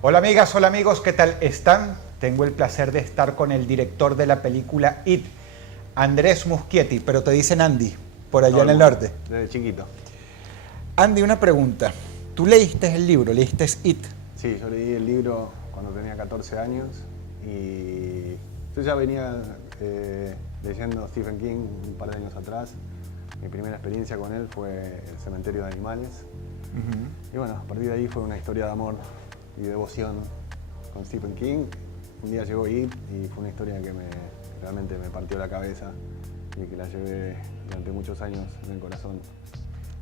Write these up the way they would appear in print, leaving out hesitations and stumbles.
Hola amigas, hola amigos, ¿qué tal están? Tengo el placer de estar con el director de la película It, Andrés Muschietti, pero te dicen Andy, por allá Todo en el el mundo, norte. desde chiquito. Andy, una pregunta. ¿Tú leíste el libro, leíste It? Sí, yo leí el libro cuando tenía 14 años y yo ya venía leyendo Stephen King un par de años atrás. Mi primera experiencia con él fue El cementerio de animales. Y bueno, a partir de ahí fue una historia de amor y devoción con Stephen King. Un día llegó It y fue una historia que realmente me partió la cabeza y que la llevé durante muchos años en el corazón.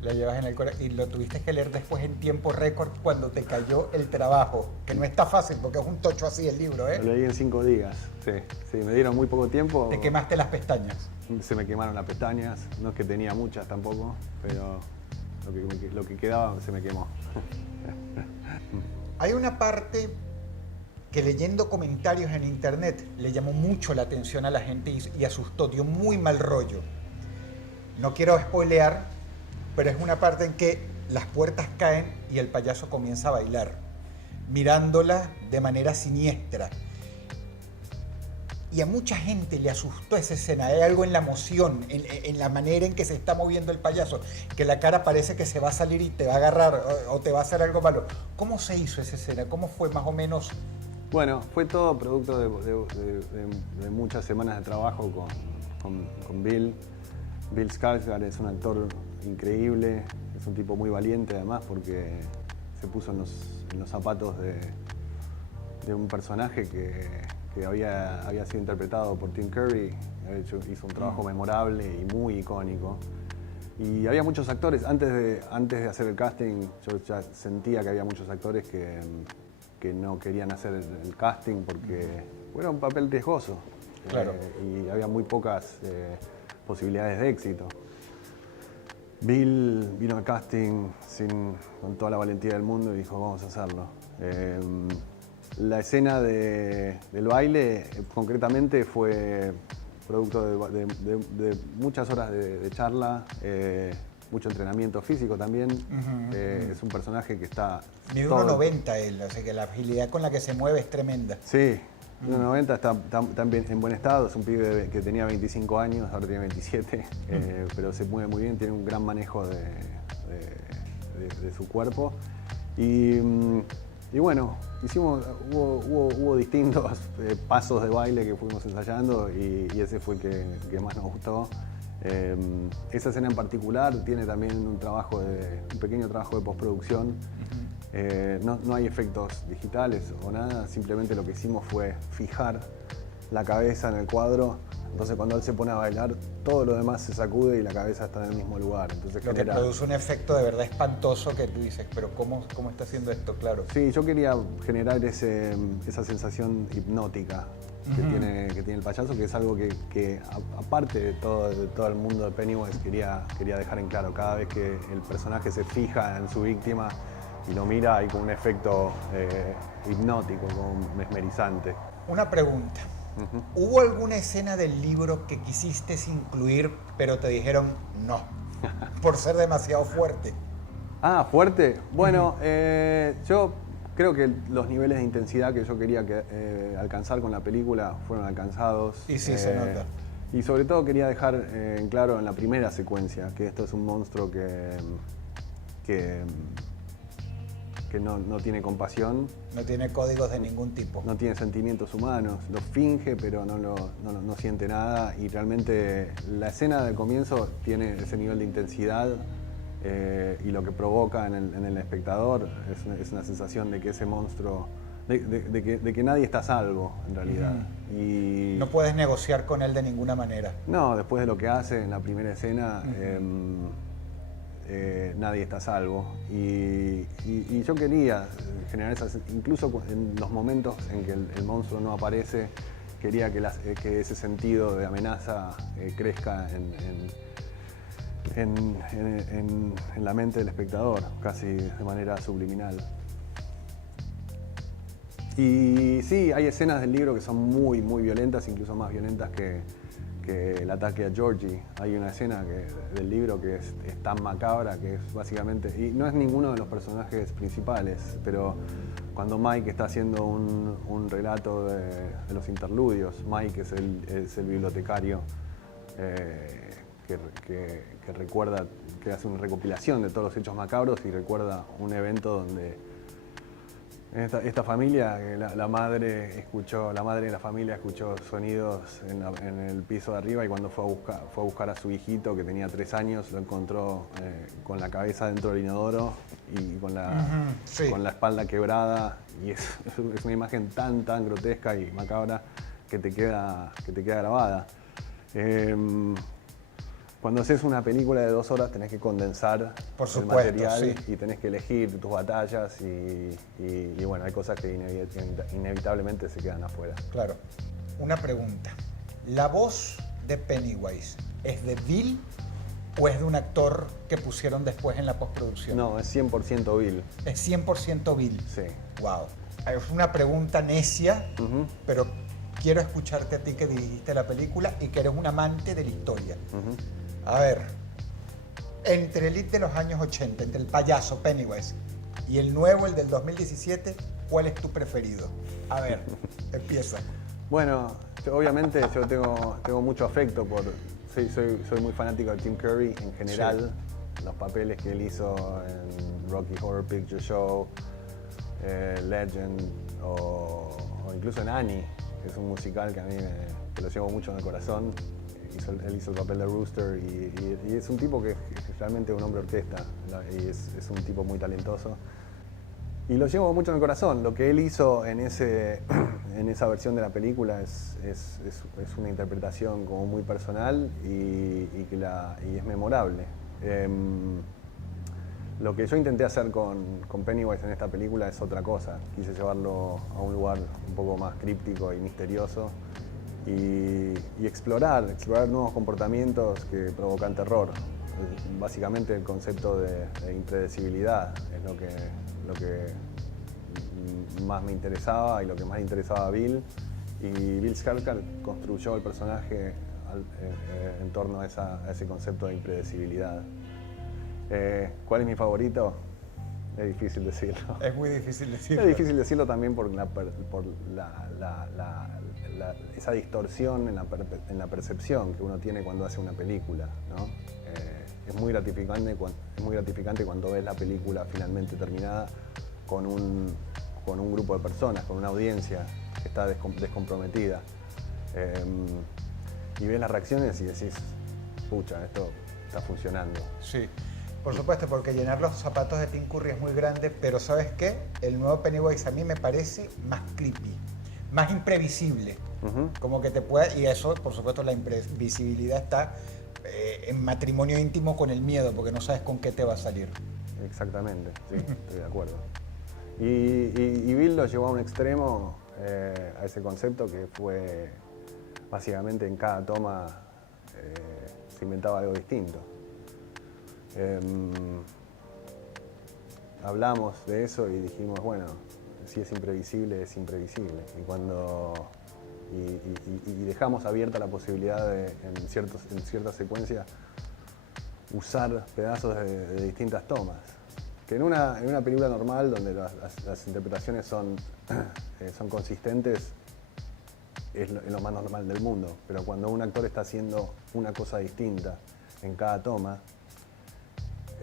La llevas en el corazón y lo tuviste que leer después en tiempo récord cuando te cayó el trabajo, que no está fácil porque es un tocho así el libro, Lo leí en 5 días, sí, me dieron muy poco tiempo. Te quemaste las pestañas. Se me quemaron las pestañas, no es que tenía muchas tampoco, pero lo que quedaba se me quemó. Hay una parte que leyendo comentarios en internet le llamó mucho la atención a la gente y asustó, dio muy mal rollo. No quiero spoilear, pero es una parte en que las puertas caen y el payaso comienza a bailar, mirándola de manera siniestra. Y a mucha gente le asustó esa escena. Hay algo en la emoción, en la manera en que se está moviendo el payaso, que la cara parece que se va a salir y te va a agarrar o te va a hacer algo malo. ¿Cómo se hizo esa escena? ¿Cómo fue más o menos? Bueno, fue todo producto de muchas semanas de trabajo con Bill. Bill Skarsgård es un actor increíble, es un tipo muy valiente además porque se puso en los zapatos de un personaje que había sido interpretado por Tim Curry. Hizo un trabajo memorable y muy icónico. Y había muchos actores, antes de hacer el casting, yo ya sentía que había muchos actores que no querían hacer el casting porque era un papel riesgoso. Claro. Y había muy pocas posibilidades de éxito. Bill vino al casting con toda la valentía del mundo y dijo, vamos a hacerlo. La escena del baile concretamente fue producto de muchas horas de charla, mucho entrenamiento físico también. Es un personaje que está... Mide 1,90 él, o sea que la agilidad con la que se mueve es tremenda. Sí, 1,90 está en buen estado, es un pibe que tenía 25 años, ahora tiene 27, pero se mueve muy bien, tiene un gran manejo de su cuerpo. Y bueno, hubo distintos pasos de baile que fuimos ensayando y ese fue el que más nos gustó. Esa escena en particular tiene también un pequeño trabajo de postproducción. No hay efectos digitales o nada, simplemente lo que hicimos fue fijar la cabeza en el cuadro. Entonces cuando él se pone a bailar, todo lo demás se sacude y la cabeza está en el mismo lugar. Entonces Lo que produce un efecto de verdad espantoso que tú dices, pero ¿cómo está haciendo esto? Claro. Sí, yo quería generar esa sensación hipnótica que tiene el payaso, que es algo que aparte de todo el mundo de Pennywise quería dejar en claro. Cada vez que el personaje se fija en su víctima y lo mira, hay como un efecto hipnótico, como mesmerizante. Una pregunta. ¿Hubo alguna escena del libro que quisiste incluir, pero te dijeron no, por ser demasiado fuerte? Ah, fuerte. Bueno, yo creo que los niveles de intensidad que yo quería alcanzar con la película fueron alcanzados. Y sí, se nota. Y sobre todo quería dejar en claro en la primera secuencia que esto es un monstruo que no tiene compasión. No tiene códigos de ningún tipo. No tiene sentimientos humanos, lo finge pero no siente nada y realmente la escena del comienzo tiene ese nivel de intensidad y lo que provoca en el espectador es una sensación de que ese monstruo, de que nadie está a salvo en realidad. Y no puedes negociar con él de ninguna manera. no, después de lo que hace en la primera escena, nadie está a salvo. Y yo quería generar esas, incluso en los momentos en que el monstruo no aparece, quería que ese sentido de amenaza crezca en la mente del espectador, casi de manera subliminal. Y sí, hay escenas del libro que son muy, muy violentas, incluso más violentas que el ataque a Georgie. Hay una escena del libro que es tan macabra que es básicamente... Y no es ninguno de los personajes principales, pero cuando Mike está haciendo un relato de los interludios. Mike es el bibliotecario que recuerda, que hace una recopilación de todos los hechos macabros y recuerda un evento donde esta familia, la madre de la familia escuchó sonidos en el piso de arriba, y cuando fue a buscar a su hijito que tenía 3 años, lo encontró con la cabeza dentro del inodoro y con la espalda quebrada, y es una imagen tan grotesca y macabra que te queda grabada. Cuando haces una película de 2 horas tenés que condensar el material, sí, y tenés que elegir tus batallas y bueno, hay cosas que inevitablemente se quedan afuera. Claro. Una pregunta. ¿La voz de Pennywise es de Bill o es de un actor que pusieron después en la postproducción? No, es 100% Bill. Es 100% Bill. Sí. Wow. Es una pregunta necia, pero quiero escucharte a ti que dirigiste la película y que eres un amante de la historia. A ver, entre el hit de los años 80, entre el payaso Pennywise y el nuevo, el del 2017, ¿cuál es tu preferido? A ver, empieza. Bueno, obviamente yo tengo mucho afecto por... Soy muy fanático de Tim Curry en general. Sí. Los papeles que él hizo en Rocky Horror Picture Show, Legend o incluso en Annie, que es un musical que a mí que lo llevo mucho en el corazón. Él hizo el papel de Rooster y es un tipo que es realmente un hombre orquesta, y es un tipo muy talentoso. Y lo llevo mucho en el corazón. Lo que él hizo en esa versión de la película es una interpretación como muy personal y es memorable. Lo que yo intenté hacer con Pennywise en esta película es otra cosa. Quise llevarlo a un lugar un poco más críptico y misterioso y explorar nuevos comportamientos que provocan terror. Básicamente el concepto de impredecibilidad es lo que más me interesaba y lo que más interesaba a Bill. Y Bill Skarsgård construyó el personaje en torno a ese concepto de impredecibilidad. ¿Cuál es mi favorito? Es difícil decirlo. Es muy difícil decirlo. Es difícil decirlo también por esa distorsión en la percepción que uno tiene cuando hace una película, ¿no? Es muy gratificante cuando ves la película finalmente terminada con un grupo de personas, con una audiencia que está descomprometida. Y ves las reacciones y decís, pucha, esto está funcionando. Sí, por supuesto, porque llenar los zapatos de Tim Curry es muy grande, pero ¿sabes qué? El nuevo Pennywise a mí me parece más creepy, más imprevisible. Como que te puede, y eso, por supuesto, la imprevisibilidad está en matrimonio íntimo con el miedo, porque no sabes con qué te va a salir. Exactamente, sí, estoy de acuerdo. Y Bill lo llevó a un extremo, a ese concepto que fue básicamente en cada toma se inventaba algo distinto. Hablamos de eso y dijimos, bueno, si es imprevisible, es imprevisible. Y dejamos abierta la posibilidad de, en cierta secuencia, usar pedazos de distintas tomas. Que en una película normal, donde las interpretaciones son consistentes, es lo más normal del mundo. Pero cuando un actor está haciendo una cosa distinta en cada toma,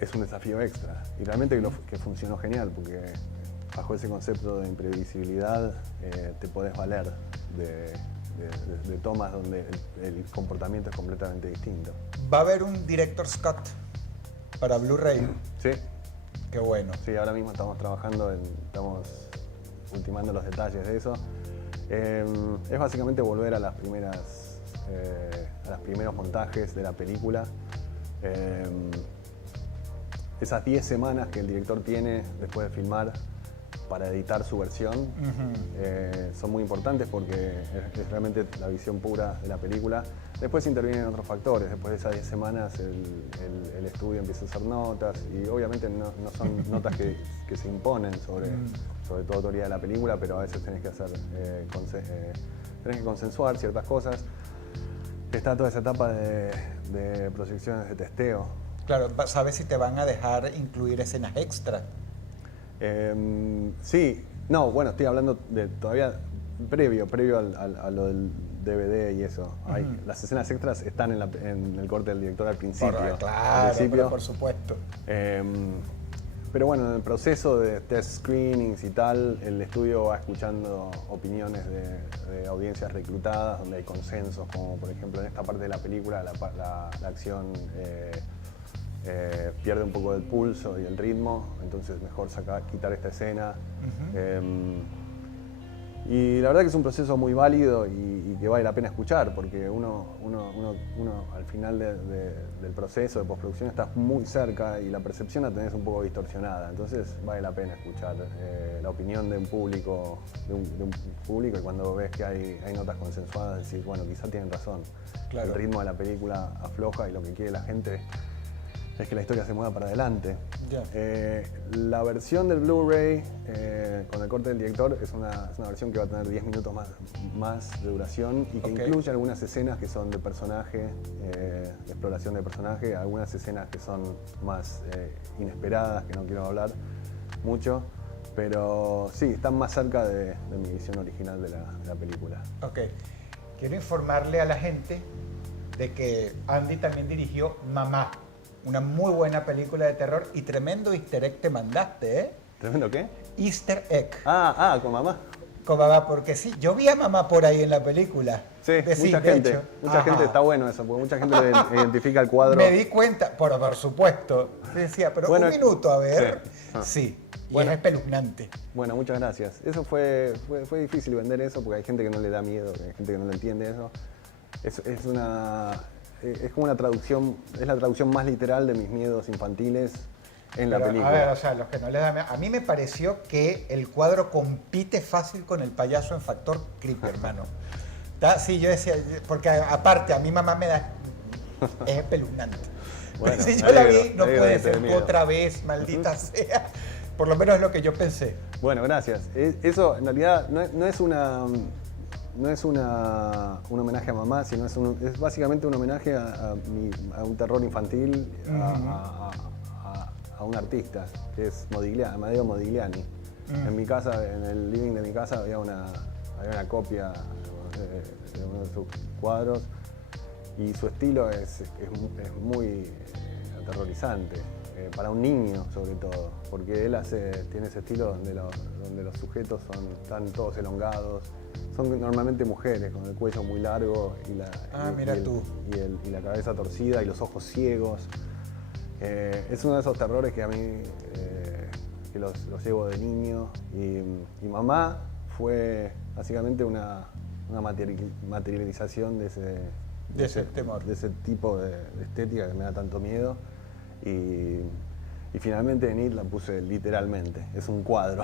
es un desafío extra. Y realmente que funcionó genial, porque bajo ese concepto de imprevisibilidad te podés valer de tomas donde el comportamiento es completamente distinto. ¿Va a haber un Director's Cut para Blu-ray? Sí. Qué bueno. Sí, ahora mismo estamos estamos ultimando los detalles de eso. Es básicamente volver a los primeros montajes de la película. Esas 10 semanas que el director tiene después de filmar para editar su versión son muy importantes porque es realmente la visión pura de la película. Después intervienen otros factores. Después de esas 10 semanas el estudio empieza a hacer notas y obviamente no son notas que se imponen sobre toda autoría de la película, pero a veces tenés que consensuar ciertas cosas. Está toda esa etapa de proyecciones de testeo. Claro, ¿sabes si te van a dejar incluir escenas extra? Sí, No, bueno, estoy hablando de todavía previo a lo del DVD y eso. Las escenas extras están en el corte del director al principio. Claro, pero por supuesto. Pero bueno, en el proceso de test screenings y tal, el estudio va escuchando opiniones de audiencias reclutadas, donde hay consensos, como por ejemplo en esta parte de la película la acción pierde un poco del pulso y el ritmo, entonces mejor quitar esta escena. Y la verdad que es un proceso muy válido y que vale la pena escuchar, porque uno al final del proceso de postproducción estás muy cerca y la percepción la tenés un poco distorsionada, entonces vale la pena escuchar la opinión de un público, y cuando ves que hay notas consensuadas decís, bueno, quizá tienen razón. Claro. El ritmo de la película afloja y lo que quiere la gente es que la historia se mueva para adelante. Yeah. La versión del Blu-ray con el corte del director es una versión que va a tener 10 minutos más de duración y que incluye algunas escenas que son de personaje, de exploración de personaje, algunas escenas que son más inesperadas, que no quiero hablar mucho, pero sí, están más cerca de mi visión original de la película. Ok. Quiero informarle a la gente de que Andy también dirigió Mamá, una muy buena película de terror y tremendo easter egg te mandaste, ¿eh? ¿Tremendo qué? Easter egg. Con Mamá. Con Mamá, porque sí, yo vi a Mamá por ahí en la película. Sí, mucha gente, está bueno eso, porque mucha gente le identifica el cuadro. Me di cuenta, por supuesto, decía, pero bueno, un minuto, a ver. Sí, y bueno, es espeluznante. Bueno, muchas gracias. Eso fue difícil vender eso, porque hay gente que no le da miedo, hay gente que no lo entiende eso. Es como una traducción, es la traducción más literal de mis miedos infantiles en la película. A ver, o sea, los que no les dan... A mí me pareció que el cuadro compite fácil con el payaso en Factor Creepy, hermano. Sí, yo decía, porque aparte a mi mamá me da... Es espeluznante. Bueno, si yo la vi, no puede ser otra vez, maldita sea. Por lo menos es lo que yo pensé. Bueno, gracias. Eso en realidad no es un homenaje a Mamá, sino es básicamente un homenaje a un terror infantil, a un artista, que es Amadeo Modigliani. En mi casa, en el living de mi casa, había una copia de uno de sus cuadros y su estilo es muy aterrorizante, para un niño sobre todo, porque él tiene ese estilo donde los sujetos están todos elongados. Son normalmente mujeres con el cuello muy largo y la cabeza torcida y los ojos ciegos. Es uno de esos terrores que a mí que los llevo de niño. Y Mamá fue básicamente una materialización de ese temor, de ese tipo de estética que me da tanto miedo. Y finalmente en It la puse literalmente, es un cuadro.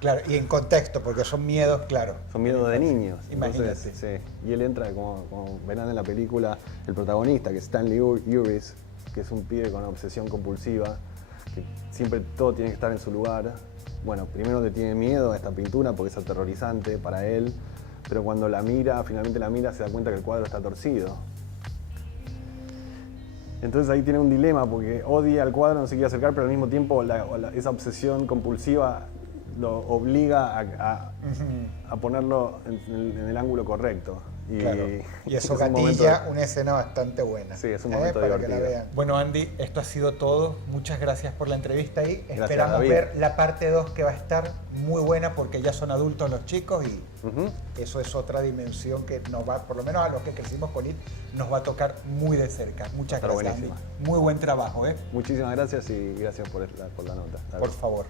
Claro, y en contexto, porque son miedos, claro. Son miedos de niños. Imagínate. Entonces, sí. Y él entra, como verán en la película, el protagonista, que es Stanley Uris, que es un pibe con obsesión compulsiva, que siempre todo tiene que estar en su lugar. Bueno, primero le tiene miedo a esta pintura porque es aterrorizante para él, pero cuando finalmente la mira, se da cuenta que el cuadro está torcido. Entonces ahí tiene un dilema, porque odia al cuadro, no se quiere acercar, pero al mismo tiempo esa obsesión compulsiva lo obliga a ponerlo en el ángulo correcto. Claro. Y eso gatilla una escena bastante buena. Sí, es un momento para divertido. Que la vean. Bueno, Andy, esto ha sido todo. Muchas gracias por la entrevista y esperamos ver la parte 2, que va a estar muy buena porque ya son adultos los chicos y eso es otra dimensión que nos va, por lo menos a los que crecimos con IT, nos va a tocar muy de cerca. Muchas gracias, Andy. Muy buen trabajo. Muchísimas gracias y gracias por la nota. Por favor.